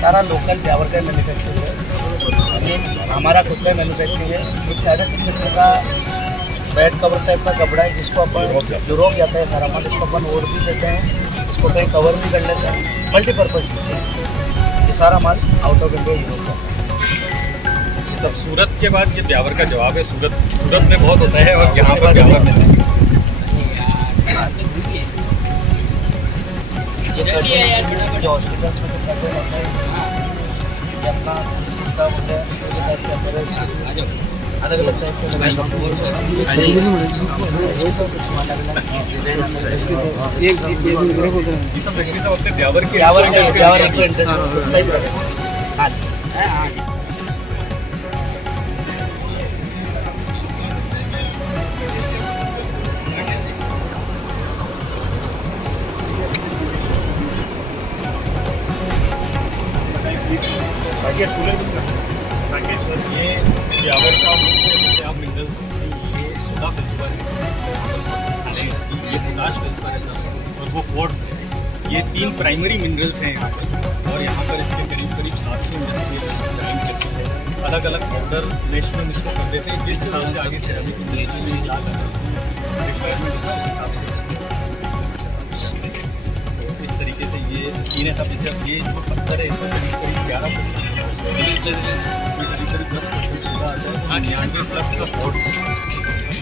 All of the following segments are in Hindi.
सारा लोकल ब्यावर का मैन्युफैक्चरिंग है। यानी हमारा खुद का मैन्युफैक्चरिंग है। एक 3.5 मीटर का बेड कवर टाइप का कपड़ा है जिसको अपन यूरोप जाता है सारा माल, इसको अपन ओढ़ भी देते हैं, इसको कहीं कवर भी कर लेते हैं, मल्टीपर्पज़। ये सारा माल आउट ऑफ इंडिया यूरोप जाता है। सब सूरत के बाद ये ब्यावर का जवाब है। सूरत में बहुत होता है और यहाँ पर ब्यावर में नहीं। जो हॉस्पिटल में जो करते होता है ये अपना का होता है, अलग अलग टाइप के ब्यावर एक इंटरेस्ट। ये ब्यावर का जैसे आप मिनरल्स, ये सोडा फिल्सपर है इसकी, ये पोटाश फिल्सपर है सर, और वो क्वार्ट्ज है। ये 3 प्राइमरी मिनरल्स हैं यहाँ पर, और यहाँ पर इसके करीब 700 इंडस्ट्री ज्वाइन करती है। अलग अलग पाउडर मेश में इसको कर देते हैं, जिस हिसाब से आगे सिरेमिक इंडस्ट्री में क्लास रिक्वायरमेंट होता है उस हिसाब से। तो इस तरीके से ये 3 ऐसा जैसे अब ये जो पत्थर है इसमें करीब 11% इसमें करीब 10% सोडा आता है, 99+ का पॉट।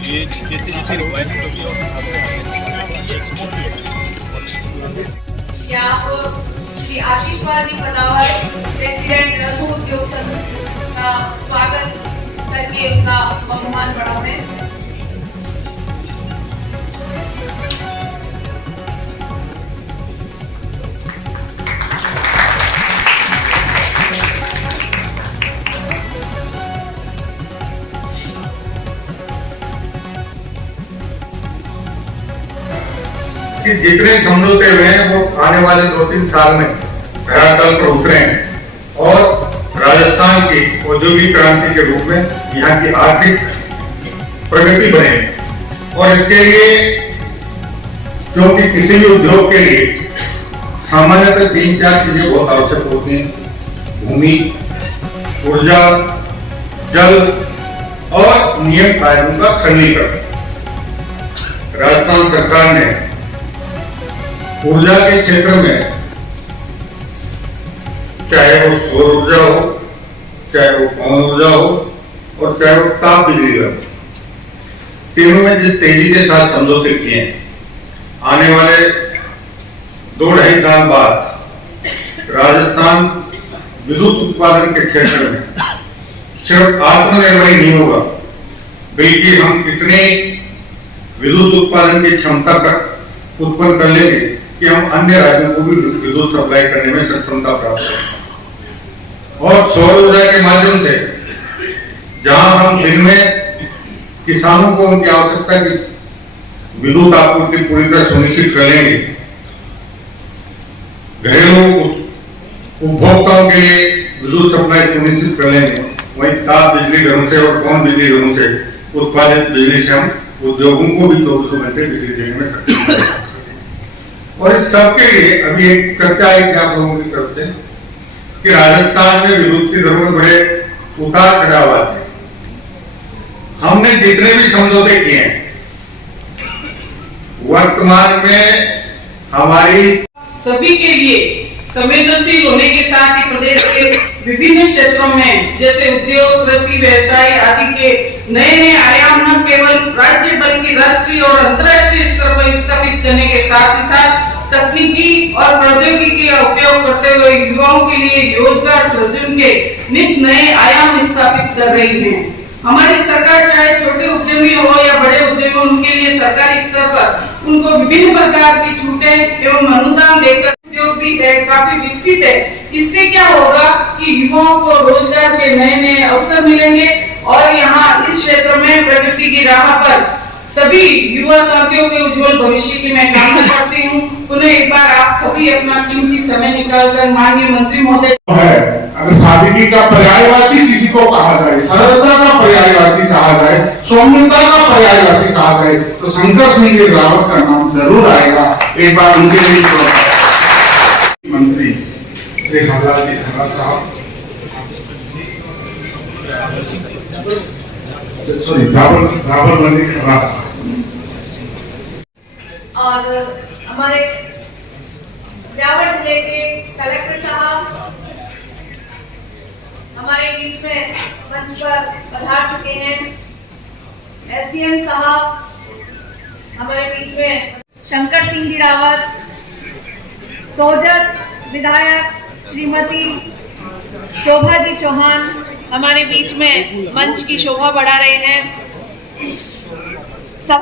ये जैसे जैसे रिक्वायरमेंट होती है उस हिसाब से आगे एक्सपोर्ट भी होता है। क्या आप श्री आशीष पाली पदावर प्रेसिडेंट लघु उद्योग संघ का स्वागत करके उनका बहुमान बढ़ावे। कि जितने समझौते हुए हैं वो आने वाले 2-3 साल में धरातल पर उतरे हैं और राजस्थान की औद्योगिक क्रांति के रूप में यहाँ की आर्थिक प्रगति बने। और इसके लिए क्योंकि किसी भी उद्योग के लिए सामान्यतः 3-4 चीजें बहुत आवश्यक होती हैं: भूमि, ऊर्जा, जल और नियम कायदों का सरलीकरण। राजस्थान सरकार ने ऊर्जा के क्षेत्र में, चाहे वो सौर ऊर्जा हो, चाहे वो पवन ऊर्जा हो और चाहे वो ताप बिजली हो, तीनों में जिस तेजी के साथ समझौते किए हैं, आने वाले 2-2.5 साल बाद राजस्थान विद्युत उत्पादन के क्षेत्र में सिर्फ आत्मनिर्भर नहीं होगा, बल्कि हम इतने विद्युत उत्पादन की क्षमता तक उत्पन्न कर लेंगे कि हम अन्य राज्यों को भी विद्युत सप्लाई करने में सक्षमता प्राप्त करें। और सौर ऊर्जा के माध्यम से जहां हम दिन में किसानों को उनकी आवश्यकता की विद्युत आपूर्ति पूरी तरह सुनिश्चित कर लेंगे, घरेलू उपभोक्ताओं के लिए विद्युत सप्लाई सुनिश्चित कर लेंगे, वहीं ताप बिजली घरों से और पवन बिजली घरों से उत्पादित बिजली से हम उद्योगों को भी 24 घंटे बिजली देने में सक्षम हैं। और इस सबके लिए अभी एक चर्चा है आप लोगों की तरफ से कि राजस्थान में विद्युत की दरों में बड़े उतार चढ़ाव आते हैं। हमने जितने भी समझौते किए हैं, वर्तमान में हमारी सभी के लिए संवेदनशील होने के साथ ही प्रदेश के विभिन्न क्षेत्रों में जैसे उद्योग, कृषि, व्यवसाय आदि के नए आयाम न केवल राज्य बल्कि राष्ट्रीय और अंतर्राष्ट्रीय स्तर पर स्थापित करने के साथ ही साथ तकनीकी और प्रौद्योगिकी का उपयोग करते हुए युवाओं के लिए रोजगार सृजन के नित नए आयाम स्थापित कर रही है। हमारी सरकार चाहे छोटे उद्यमी हो या बड़े उद्यमी, उनके लिए सरकारी स्तर पर उनको विभिन्न प्रकार की छूटें एवं अनुदान देकर उद्योग भी है काफी विकसित है। इससे क्या होगा कि युवाओं को रोजगार के नए अवसर मिलेंगे और यहाँ इस क्षेत्र में प्रगति की राह पर सभी युवा साथियों के उज्जवल भविष्य की मैं कामना करती हूँ। पुनः एक बार आप सभी अपना कीमती समय निकालकर माननीय मंत्री महोदय है, अगर सादगी का पर्यायवाची किसी को कहा जाए, सरलता का पर्यायवाची कहा जाए, सौम्यता का पर्यायवाची कहा जाए, तो शंकर सिंह रावत का नाम जरूर आएगा। एक बार उनके लिए मंत्री श्री हरलाल जी खन्ना साहब, सॉरी जाबर मंडी खन्ना साहब, और हमारे ब्यावर जिले के कलेक्टर साहब हमारे बीच में मंच पर पधार चुके हैं। एसडीएम साहब हमारे बीच में, शंकर सिंह जी रावत, सोजत विधायक श्रीमती शोभा जी चौहान हमारे बीच में मंच की शोभा बढ़ा रहे हैं।